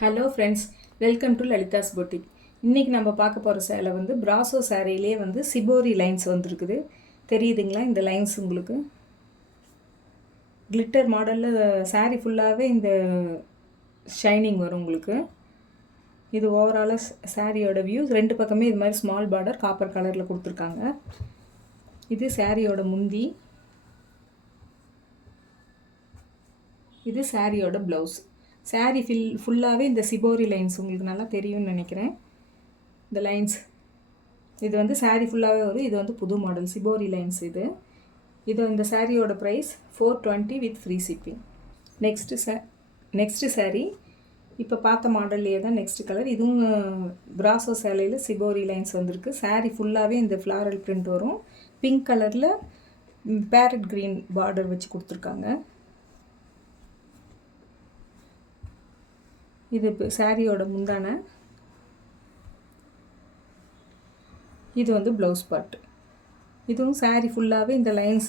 Hello friends, welcome to Lalitha's boutique. இன்றைக்கி நம்ம பார்க்க போகிற சேலை வந்து பிராசோ சாரியிலே வந்து சிபோரி லைன்ஸ் வந்துருக்குது. தெரியுதுங்களா இந்த லைன்ஸ் உங்களுக்கு? கிளிட்டர் மாடலில் சாரீ ஃபுல்லாகவே இந்த ஷைனிங் வரும் உங்களுக்கு. இது ஓவராலாக சாரியோட வியூஸ். ரெண்டு பக்கமே இது மாதிரி ஸ்மால் பார்டர் காப்பர் கலரில் கொடுத்துருக்காங்க. இது சாரியோட முந்தி, இது சாரியோட ப்ளவுஸ். சாரீ ஃபுல்லாகவே இந்த சிபோரி லைன்ஸ் உங்களுக்கு நல்லா தெரியும்னு நினைக்கிறேன். இந்த லைன்ஸ் இது வந்து சாரீ ஃபுல்லாகவே வரும். இது வந்து புது மாடல் சிபோரி லைன்ஸ். இது இந்த சாரியோட price 420 with free shipping. Next sari இப்போ பார்த்த மாடல்லையே தான் நெக்ஸ்ட் கலர். இதுவும் பிராசோ சேலையில் சிபோரி லைன்ஸ் வந்திருக்கு. சாரீ ஃபுல்லாகவே இந்த ஃப்ளாரல் பிரிண்ட் வரும். பிங்க் கலரில் பேரட் க்ரீன் பார்டர் வச்சு கொடுத்துருக்காங்க. இது சாரியோட முந்தான. இது வந்து ப்ளவுஸ் பார்ட். இதுவும் சாரீ ஃபுல்லாகவே இந்த லைன்ஸ்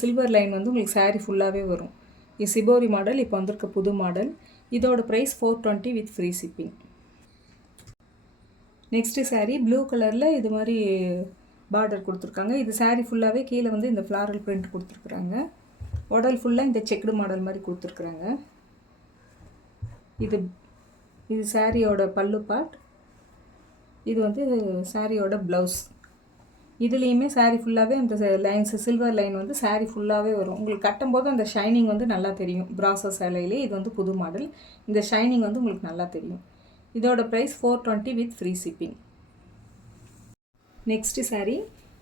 சில்வர் லைன் வந்து உங்களுக்கு சாரீ ஃபுல்லாகவே வரும். இது சிபோரி மாடல், இப்போ வந்திருக்க புது மாடல். இதோட price 420 with free shipping. Next sari blue கலரில் இது மாதிரி பார்டர் கொடுத்துருக்காங்க. இது சாரீ ஃபுல்லாகவே கீழே வந்து இந்த ஃப்ளாரல் பிரிண்ட் கொடுத்துருக்குறாங்க. உடல் ஃபுல்லாக இந்த செக்குடு மாடல் மாதிரி கொடுத்துருக்குறாங்க. இது சாரியோட பல்லு பார்ட். இது வந்து சாரியோட ப்ளவுஸ். இதுலேயுமே சாரீ ஃபுல்லாகவே அந்த லைன்ஸ் சில்வர் லைன் வந்து சாரீ ஃபுல்லாகவே வரும். உங்களுக்கு கட்டும்போது அந்த ஷைனிங் வந்து நல்லா தெரியும். பிராசோ சேலையிலே இது வந்து புது மாடல். இந்த ஷைனிங் வந்து உங்களுக்கு நல்லா தெரியும். இதோட price 420 with free shipping. Next sari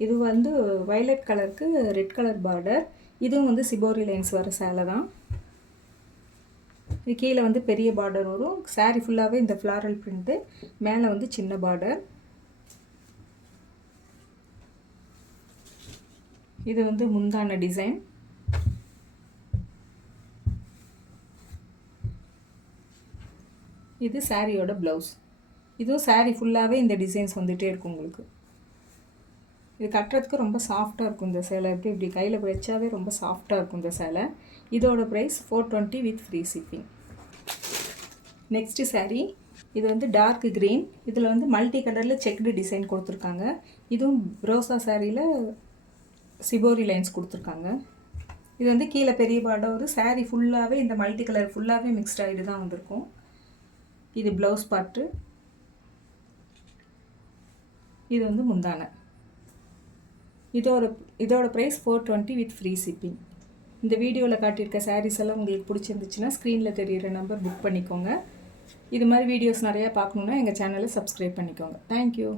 இது வந்து வயலட் கலருக்கு ரெட் கலர் பார்டர். இதுவும் வந்து சிபோரி லைன்ஸ் வர சேலை தான். இது கீழே வந்து பெரிய பார்டர் வரும். சாரீ ஃபுல்லாகவே இந்த ஃப்ளாரல் பிரிண்ட்டு, மேலே வந்து சின்ன பார்டர். இது வந்து முந்தான டிசைன். இது சாரியோட ப்ளவுஸ். இதுவும் சாரீ ஃபுல்லாகவே இந்த டிசைன்ஸ் வந்துகிட்டே இருக்கும் உங்களுக்கு. இது கட்டுறதுக்கு ரொம்ப சாஃப்டாக இருக்கும் இந்த சேலை. இப்படி கையில் வச்சாவே ரொம்ப சாஃப்டாக இருக்கும் இந்த சேலை. இதோட price 420 with free shipping. Next sari இது வந்து டார்க் க்ரீன். இதில் வந்து மல்டி கலரில் செக்டு டிசைன் கொடுத்துருக்காங்க. இதுவும் ரோசா சாரியில் சிபோரி லைன்ஸ் கொடுத்துருக்காங்க. இது வந்து கீழே பெரிய பார்டர் ஒரு சாரீ ஃபுல்லாகவே இந்த மல்டி கலர் ஃபுல்லாகவே மிக்ஸ்ட் ஆகிட்டு தான் வந்திருக்கும். இது ப்ளவுஸ் பார்ட்டு. இது வந்து முந்தான. இதோட ப்ரைஸ் 420 வித் ஃப்ரீ ஷிப்பிங். இந்த வீடியோவில் காட்டியிருக்க சாரீஸ் எல்லாம் உங்களுக்கு பிடிச்சிருந்துச்சுன்னா ஸ்க்ரீனில் தெரிகிற நம்பர் புக் பண்ணிக்கோங்க. இது மாதிரி வீடியோஸ் நிறையா பார்க்கணுன்னா எங்கள் சேனலை சப்ஸ்கிரைப் பண்ணிக்கோங்க. தேங்க்யூ.